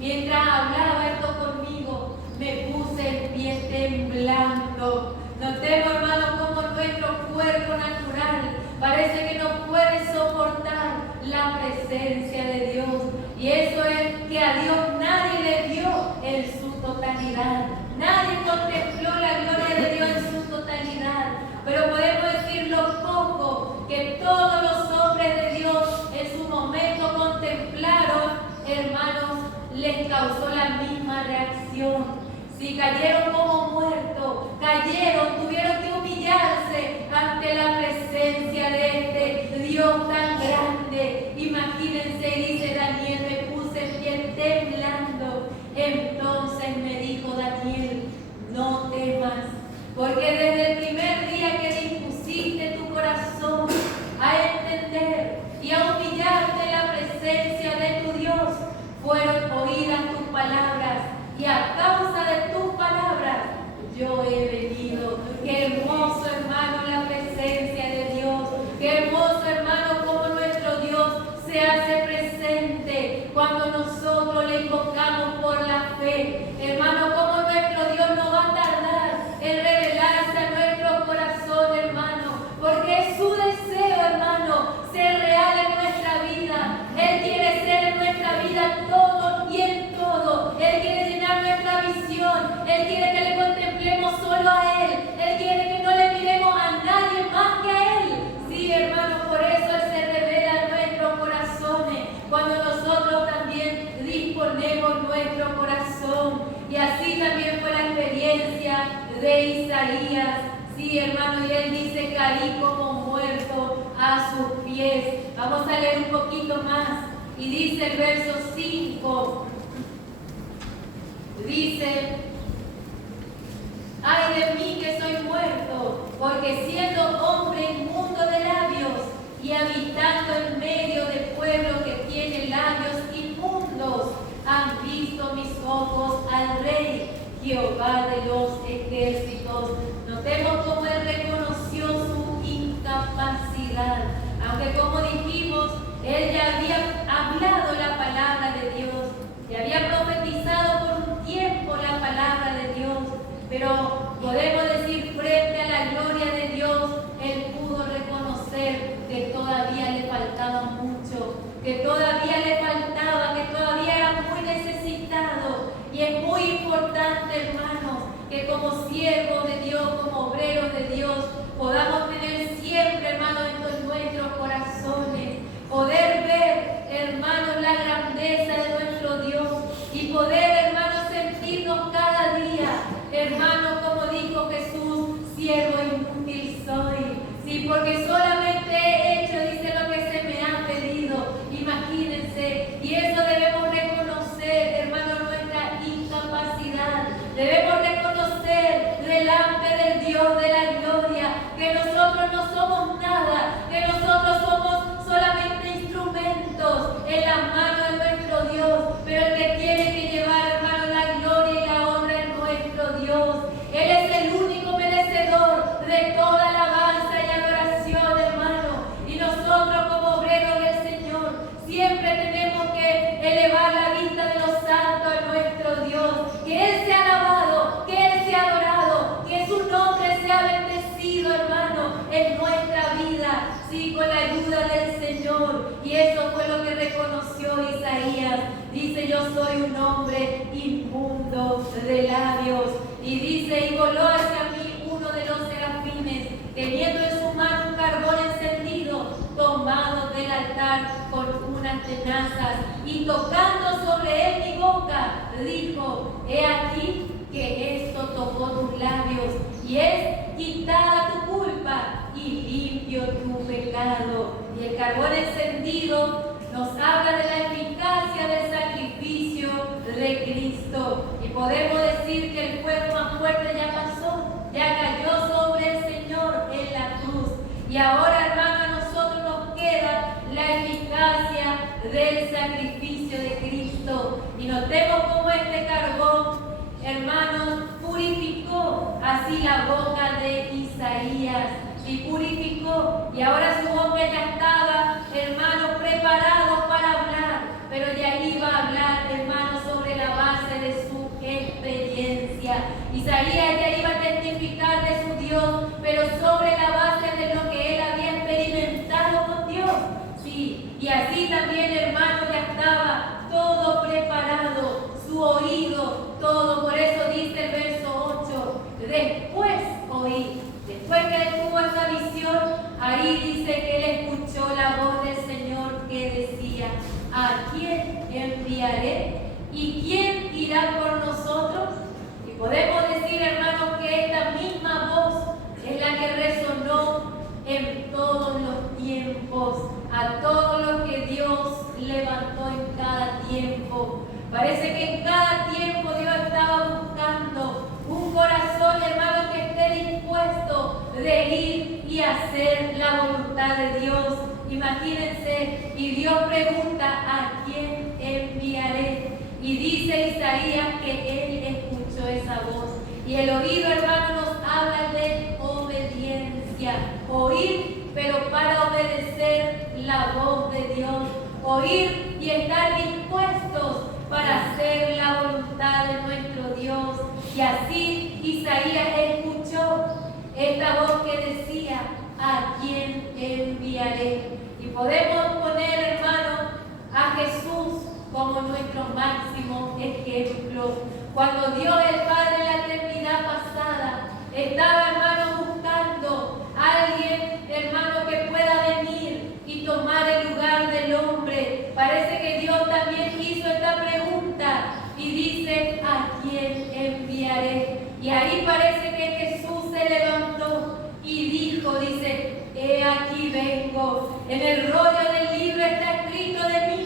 Mientras hablaba esto conmigo, me puse en pie temblando. Notemos, hermano, cómo nuestro cuerpo natural parece que no puede soportar la presencia de Dios. Y eso es que a Dios nadie le vio en su totalidad. Nadie contempló la gloria de Dios en su totalidad. Pero podemos decir lo poco que todos los hombres de Dios en su momento contemplaron, hermanos, les causó la misma reacción. Si cayeron como muertos, tuvieron que humillarse ante la presencia de este Dios tan grande. Imagínense, dice Daniel, me puse en pie temblando. Entonces me dijo Daniel, no temas, porque desde el primer día que dispusiste tu corazón a entender y a humillarte en la presencia de tu Dios, fueron oídas tus palabras, y a causa de tus palabras yo he venido. Qué hermoso, hermano, la presencia de Dios. Qué hermoso, hermano, como nuestro Dios se hace presente cuando nosotros le invocamos por la fe. Hermano, como nuestro Dios no va a tardar en revelarse a nuestro corazón, Sí, hermano, y él dice, caí como muerto a sus pies. Vamos a leer un poquito más. Y dice el verso 5, dice, ay de mí que soy muerto, porque siendo hombre inmundo de labios y habitando en medio de pueblo que tiene labios inmundos, han visto mis ojos al Rey, Jehová de los ejércitos. Notemos cómo él reconoció su incapacidad, aunque como dijimos, él ya había hablado la palabra de Dios, ya había profetizado por un tiempo la palabra de Dios, pero podemos decir frente a la gloria de Dios, él pudo reconocer que todavía le faltaba mucho, que todavía le faltaba, que todavía era muy necesitado. Y es muy importante, hermanos, que como siervos de Dios, como obreros de Dios, podamos tener siempre, hermanos, en nuestros corazones, poder ver, hermanos, la grandeza de nuestro Dios y poder, hermanos, sentirnos cada día, hermanos, como dijo Jesús, siervo inútil soy. Sí, porque solamente he hecho, dice, lo que se me ha pedido. Imagínense, y eso debemos reconocer, hermanos, nuestra incapacidad. Debemos reconocer delante del Dios de la gloria que nosotros no somos nada, que nosotros somos solamente instrumentos en las manos de nuestro Dios, pero el que tiene que llevar, hermano, la gloria y la honra es nuestro Dios. Él es el único merecedor de toda alabanza y adoración, hermano. Y nosotros como obreros del Señor siempre tenemos que elevar la vista de los santos a nuestro Dios. Que Él sea alabado, que Él sea adorado, que su nombre sea bendecido, hermano, en nuestra vida, sí, con la ayuda del Señor. Y eso fue lo que reconoció Isaías. Dice, yo soy un hombre inmundo de labios. Y dice, y voló hacia mí uno de los serafines, teniendo en su mano un carbón encendido, tomado del altar con unas tenazas, y tocando sobre él mi boca, dijo, he aquí que esto tocó tus labios, y es quitada tu culpa y limpio tu pecado. Y el carbón encendido nos habla de la eficacia del sacrificio de Cristo. Y podemos decir que el fuego más fuerte ya pasó, ya cayó sobre el Señor en la cruz. Y ahora, hermano, a nosotros nos queda la eficacia del sacrificio de Cristo. Y notemos cómo este carbón, hermanos, purificó así la boca de Isaías. Y purificó, y ahora su boca ya estaba, hermano, preparado para hablar, pero ya iba a hablar, hermano, sobre la base de su experiencia. Isaías ya iba a testificar de su Dios, pero sobre la base de lo que él había experimentado con Dios. Sí, y así también, hermano, ya estaba todo preparado, su oído, todo. Por eso dice el verso 8, después oí. Después que él tuvo esa visión, ahí dice que él escuchó la voz del Señor que decía, ¿a quién enviaré? ¿Y quién irá por nosotros? Y podemos decir, hermanos, que esta misma voz es la que resonó en todos los tiempos, a todos los que Dios levantó en cada tiempo. Parece que en cada tiempo Dios estaba buscando un corazón, hermano, que esté dispuesto de ir y hacer la voluntad de Dios. Imagínense, y Dios pregunta, ¿a quién enviaré? Y dice Isaías que él escuchó esa voz. Y el oído, hermano, nos habla de obediencia. Oír, pero para obedecer la voz de Dios. Oír y estar dispuestos para hacer la voluntad de nuestro Dios. Y así Isaías escuchó esta voz que decía, ¿a quién enviaré? Y podemos poner, hermano, a Jesús como nuestro máximo ejemplo. Cuando Dios el Padre en la eternidad pasada estaba, hermano, buscando a alguien, hermano, que pueda venir y tomar el lugar del hombre. Parece que Dios también hizo esta pregunta y dice, ¿a quién enviaré? Y ahí parece que Jesús se levantó vengo. En el rollo del libro está escrito de mí: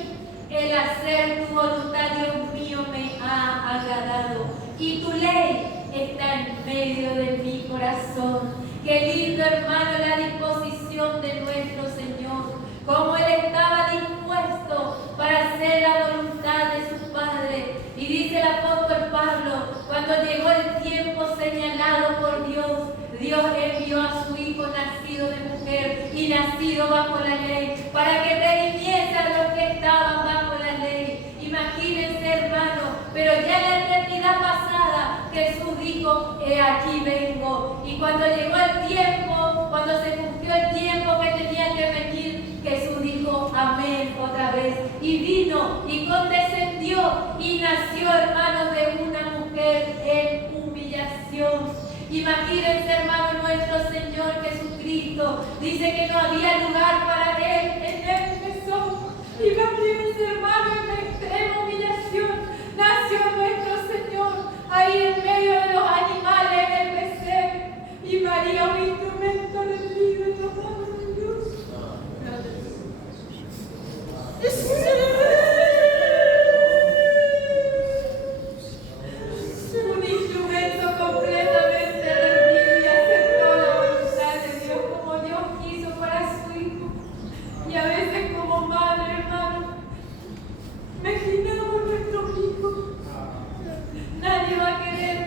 el hacer tu voluntad, Dios mío, me ha agradado. Y tu ley está en medio de mi corazón. Qué lindo, hermano, la disposición de nuestro Señor. Como Él estaba dispuesto para hacer la voluntad de su Padre. Y dice el apóstol Pablo, cuando llegó el tiempo señalado por Dios, Dios envió a su Hijo nacido de mujer y nacido bajo la ley, para que redimiese a los que estaban bajo la ley. Imagínense, hermano, pero ya en la eternidad pasada Jesús dijo: he aquí vengo. Y cuando llegó el tiempo, cuando se cumplió el tiempo que tenía que venir, Jesús dijo amén otra vez. Y vino y condescendió y nació, hermano, de una mujer en humillación. Imagínense, hermano, nuestro Señor Jesucristo dice que no había lugar para Él en el mesón. Imagínense, hermano, en la extrema humillación nació nuestro Señor ahí en medio de los animales en el pesebre. Y María, un instrumento rendido en los manos de Dios. Un instrumento completamente rendido y aceptó la voluntad de Dios como Dios quiso para su Hijo. Y a veces como madre, hermano, imaginamos nuestros hijos. Nadie va a querer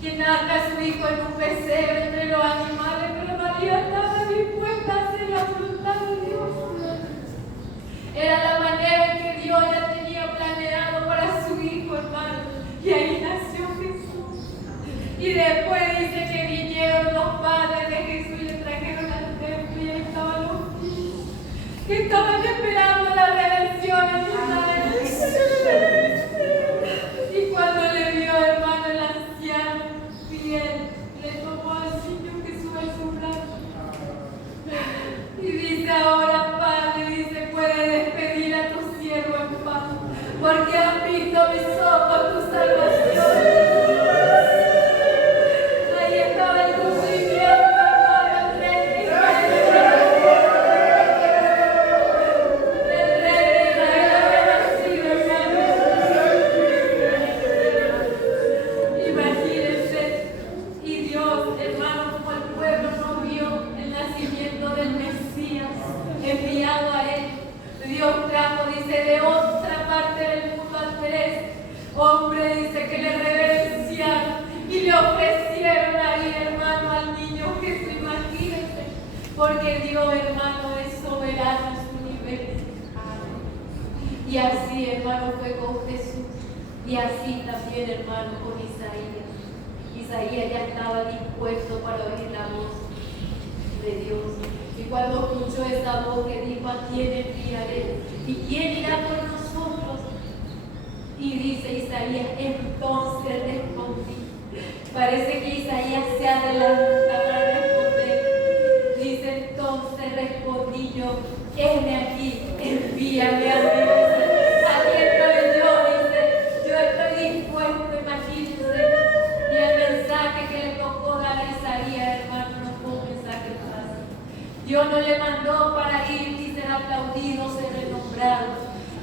que nazca a su hijo en un pesebre entre los animales, pero María estaba dispuesta a hacer la voluntad de Dios. Era la manera en que Dios ya tenía planeado para su hijo, hermano. Y ahí nació Jesús. Y después dice que vinieron los padres de Jesús y le trajeron al templo, y ahí estaban los hijos que estaban esperando la redención en Israel. Y cuando le vio, hermano, el anciano fiel, le tomó al niño Jesús en su brazo. Y dice: ahora, Padre, dice, puedes despedir a tu siervo en paz, porque han visto mis ojos tu salvación. Ahí estaba el cumplimiento, hermano, el rey de Israel. El rey de Israel había nacido, hermano. Imagínense. Y Dios, hermano, como el pueblo no vio el nacimiento del Mesías enviado a él, Dios trajo, dice, de otra parte del mundo a 3 hombres, dice, que le reverenciaron y le ofrecieron ahí, hermano, al niño Jesús. Imagínense, porque Dios, hermano, es soberano en su nivel. Y así, hermano, fue con Jesús. Y así también, hermano, con Isaías. Isaías ya estaba dispuesto para oír la voz de Dios. Y cuando escuchó esa voz que dijo: ¿a quién enviaré? ¿Y quién irá por nosotros? Y dice Isaías: entonces respondí. Parece que Isaías se adelanta para responder. Dice: entonces respondí yo: heme aquí, envíame a mí. Aquí estoy yo, dice, yo estoy dispuesto, imagínense. Y el mensaje que le tocó dar a Isaías, hermano, no fue un mensaje fácil. Dios no le mandó para ir y ser aplaudido, ser renombrado.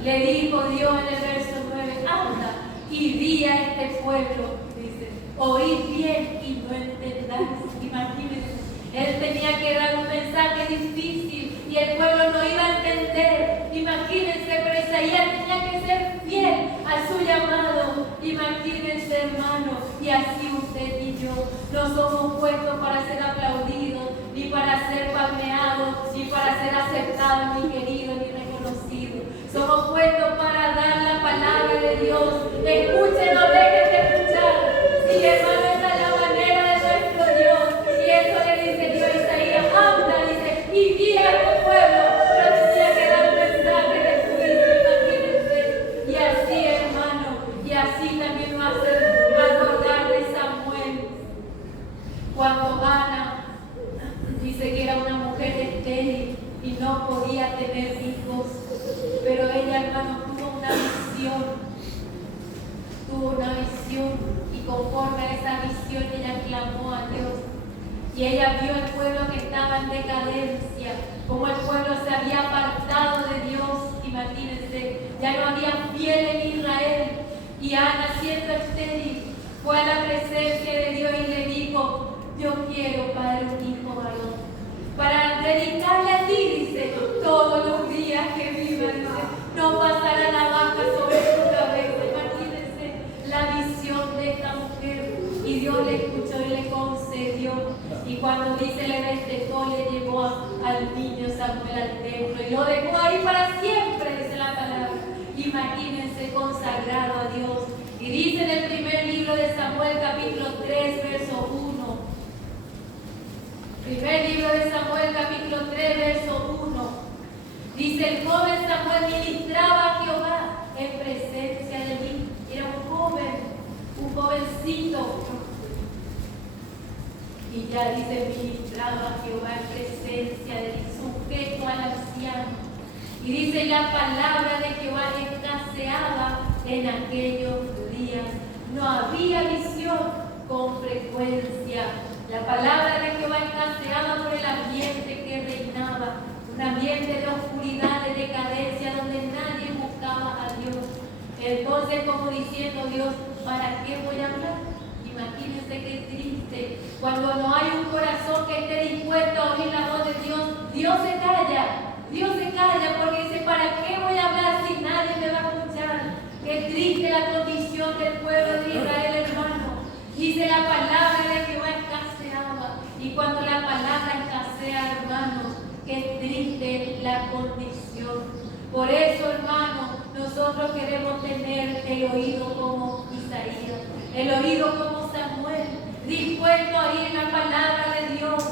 Le dijo Dios en el verso 9: anda y di a este pueblo, dice, oíd bien y no entendáis. Imagínense, él tenía que dar un mensaje difícil y el pueblo no iba a entender. Imagínense, pero Isaías tenía que ser fiel a su llamado. Imagínense, hermano, y así usted y yo no somos puestos para ser aplaudidos, ni para ser palmeados, ni para ser aceptados, ni queridos, ni reconocidos. Somos puestos para dar la palabra de Dios. Escuchen, no dejen de escuchar. Sí, hermano, esa es la manera de nuestro Dios. Y eso le dice Dios a Isaías: anda, dice, y di a este pueblo. Pero tenía que dar un mensaje de juicio, imagínense. Y así, hermano, y así también va a ser acordar de Samuel. Cuando Ana dice que era una mujer estéril y no podía tener hijos, pero ella, hermano, tuvo una visión, y conforme a esa visión ella clamó a Dios. Y ella vio al pueblo que estaba en decadencia, como Y Ana, siendo estéril, fue a la presencia de Dios y le dijo: yo quiero, Padre, un hijo varón, para dedicarle a ti, dice, todos los días que viva, dice, no pasará navaja sobre su cabeza. Imagínense la visión de esta mujer. Y Dios le escuchó y le concedió. Y cuando dice le destetó, le llevó al niño Samuel al templo y lo dejó ahí para siempre, dice la palabra. Imagínense, consagrado a Dios. Y dice en el primer libro de Samuel, capítulo 3, verso 1. Primer libro de Samuel, capítulo 3, verso 1. Dice: el joven Samuel ministraba a Jehová en presencia de mí. Era un jovencito. Y ya dice: ministraba a Jehová en presencia de mí, sujeto al anciano. Y dice: la palabra de Jehová escaseaba en aquellos días. No había visión con frecuencia. La palabra de Jehová escaseaba por el ambiente que reinaba, un ambiente de oscuridad, de decadencia, donde nadie buscaba a Dios. Entonces, como diciendo Dios, ¿para qué voy a hablar? Imagínense qué triste. Cuando no hay un corazón que esté dispuesto a oír la voz de Dios, Dios se calla. Dios se calla porque dice: ¿para qué voy a hablar si nadie me va a escuchar? Qué triste la condición del pueblo de Israel, hermano. Dice: la palabra de Jehová escaseaba. Y cuando la palabra escasea, hermanos, qué triste la condición. Por eso, hermano, nosotros queremos tener el oído como Isaías, el oído como Samuel, dispuesto a oír la palabra de Dios,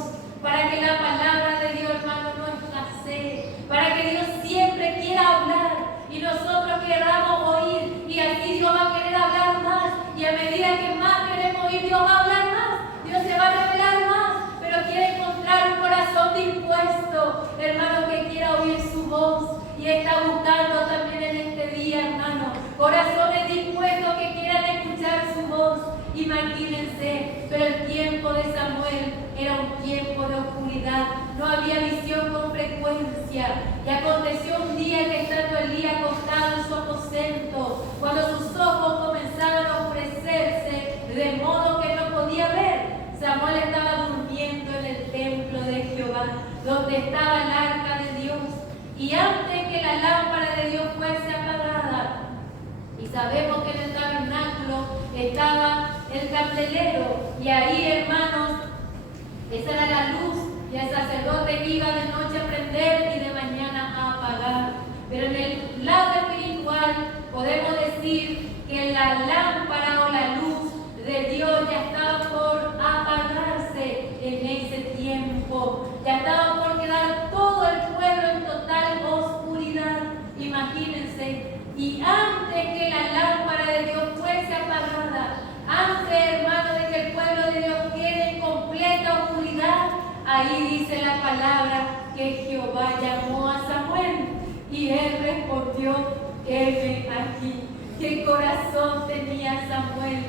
para que la palabra de Dios, hermano, no escasee, para que Dios siempre quiera hablar y nosotros queramos oír, y así Dios va a querer hablar más, y a medida que más queremos oír, Dios va a hablar más, Dios se va a revelar más, pero quiere encontrar un corazón dispuesto, hermano, que quiera oír su voz. Y está buscando también en este día, hermano, corazones dispuestos que quieran escuchar su voz. Imagínense, pero el tiempo de Samuel era un tiempo de oscuridad, no había visión con frecuencia. Y aconteció un día que, estando Elí acostado en su aposento, cuando sus ojos comenzaron a oscurecerse de modo que no podía ver, Samuel estaba durmiendo en el templo de Jehová, donde estaba el arca de Dios. Y antes que la lámpara de Dios fuese apagada, y sabemos que en el tabernáculo estaba el candelero, y ahí, hermanos, esa era la luz, y el sacerdote iba de noche a prender y de mañana a apagar. Pero en el lado espiritual podemos decir que la lámpara o la luz de Dios ya estaba por apagarse en ese tiempo, ya estaba por quedar todo el pueblo en total oscuridad. Imagínense, y antes que la lámpara de Dios fuese apagada, antes, hermano, de que el pueblo de Dios quede en completa oscuridad, ahí dice la palabra que Jehová llamó a Samuel y él respondió: heme aquí. ¿Qué corazón tenía Samuel?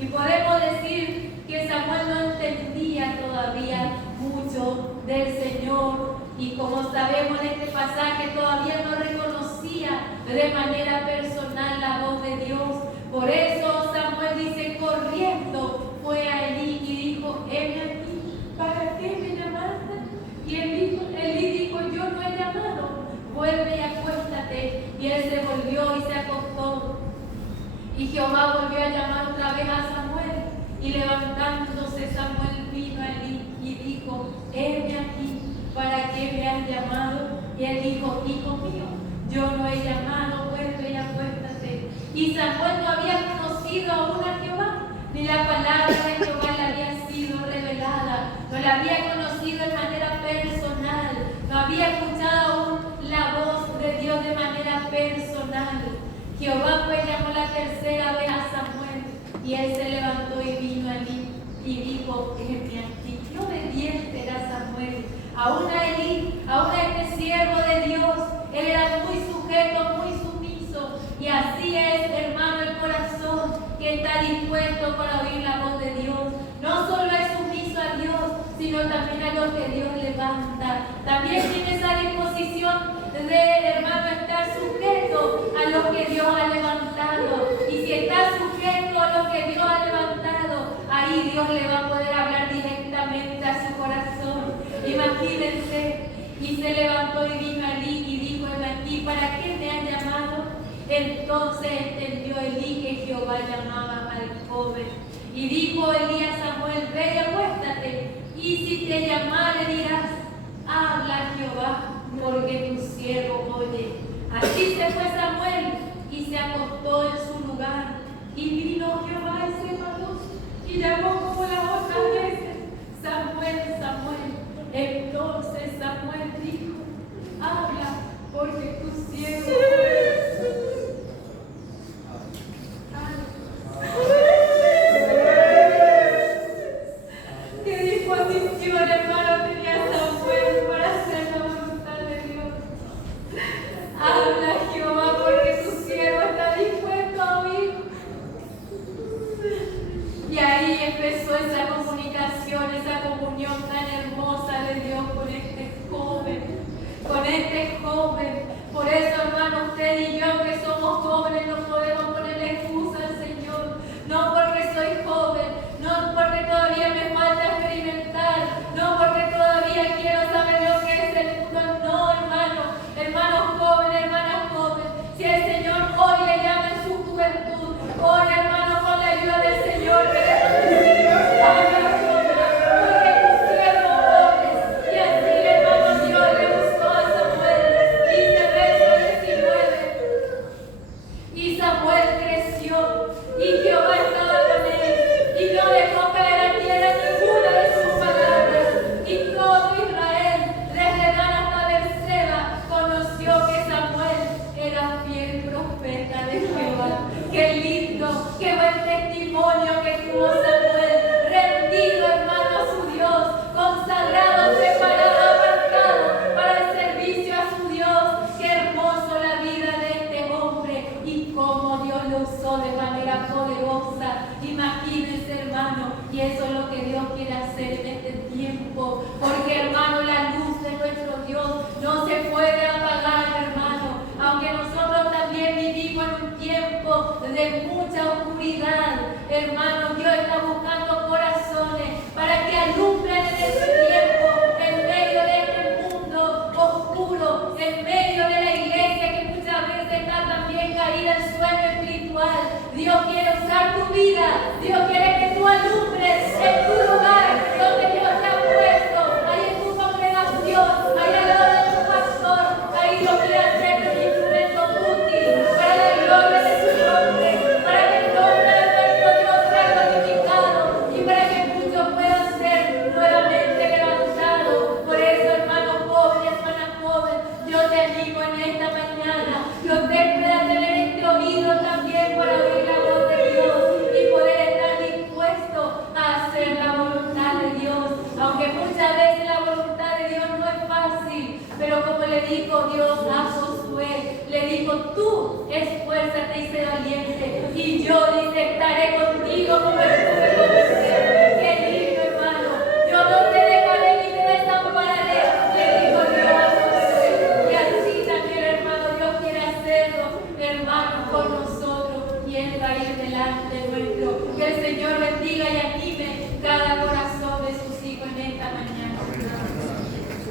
Y podemos decir que Samuel no entendía todavía mucho del Señor, y como sabemos en este pasaje, todavía no reconocía de manera personal la voz de Dios. Por eso Samuel dice: corriendo fue a Elí y dijo: heme aquí, ¿para qué me llamaste? Y Elí dijo: yo no he llamado, vuelve y acuéstate. Y él se volvió y se acostó. Y Jehová volvió a llamar otra vez a Samuel, y levantándose Samuel vino a Elí y dijo: heme aquí, ¿para qué me has llamado? Y él dijo: hijo mío, yo no he llamado, vuelve y acuéstate. Y Samuel no había conocido aún a Jehová, ni la palabra de Jehová le había sido revelada, no la había conocido de manera personal, no había escuchado aún la voz de Dios de manera personal. Jehová pues llamó la tercera vez a Samuel, y él se levantó y vino a Elí y dijo: heme aquí. Qué obediente era Samuel, aún a Elí, aún a este siervo de Dios. Él era muy sujeto, muy sumiso, y así es, hermano, el corazón que está dispuesto para oír la voz de Dios. No solo es sumiso a Dios, sino también a lo que Dios levanta. También tiene esa disposición de, hermano, estar sujeto a lo que Dios ha levantado. Y si está sujeto a lo que Dios ha levantado, ahí Dios le va a poder hablar directamente a su corazón. Imagínense, y se levantó y vino Elí y dijo: aquí, ¿para qué me han llamado? Entonces entendió Elí que Jehová llamaba al joven. Y dijo Elí a Samuel: ve y acuéstate, y si te llamare dirás: habla Jehová, porque tu siervo oye. Así se fue Samuel y se acostó en su lugar. Y vino Jehová y se paró y llamó como las otras veces: Samuel, Samuel. Entonces Samuel dijo: habla, porque tu siervo oye. Qué disposición, hermano, tenía Samuel para hacer la voluntad de Dios. Habla Jehová, porque su siervo está dispuesto a oír. Y ahí empezó esa comunicación, esa comunión tan hermosa de Dios con este joven. Con este joven. Por eso, hermano, usted y yo que somos jóvenes no podemos ponerle excusa al Señor. No porque soy joven, no porque todavía me falta experimentar, no porque todavía quiero saber lo que es el mundo. No, hermano, hermano joven, hermana joven. Si el Señor hoy le llama en su juventud, hoy, hermano, con la ayuda del Señor, imagínense, hermano, y eso es lo que Dios quiere hacer en este tiempo, porque, hermano, la luz de nuestro Dios no se puede apagar, hermano, aunque nosotros también vivimos en un tiempo de mucha oscuridad, hermano. Dios está buscando corazones para que alumbren en este tiempo, en medio de este mundo oscuro, en medio de la iglesia que muchas veces está también caída en sueño espiritual. Dios quiere usar tu vida. Dios quiere que tú alumbres en tu lugar donde Dios te ha puesto, ahí en tu congregación, ahí al lado de tu pastor. Ahí Dios quiere hacerte un instrumento útil para la gloria de su nombre, para que el nombre de nuestro Dios sea glorificado y para que muchos puedan ser nuevamente levantados. Por eso, hermano joven, hermana joven, yo te animo en esta mañana que usted pueda tener este oído también para oír la voz de Dios y poder estar dispuesto a hacer la voluntad de Dios. Aunque muchas veces la voluntad de Dios no es fácil, pero como le dijo Dios a Josué, le dijo: tú esfuérzate y sé valiente, y yo, dice, estaré contigo como estuve con usted. Qué lindo, hermano. Yo no te dejaré ni te desampararé, le dijo Dios a Josué. Y así también, hermano, Dios quiere hacerlo, hermano, con nosotros, y Él va a ir delante nuestro. Que el Señor bendiga y anime cada corazón de sus hijos en esta mañana.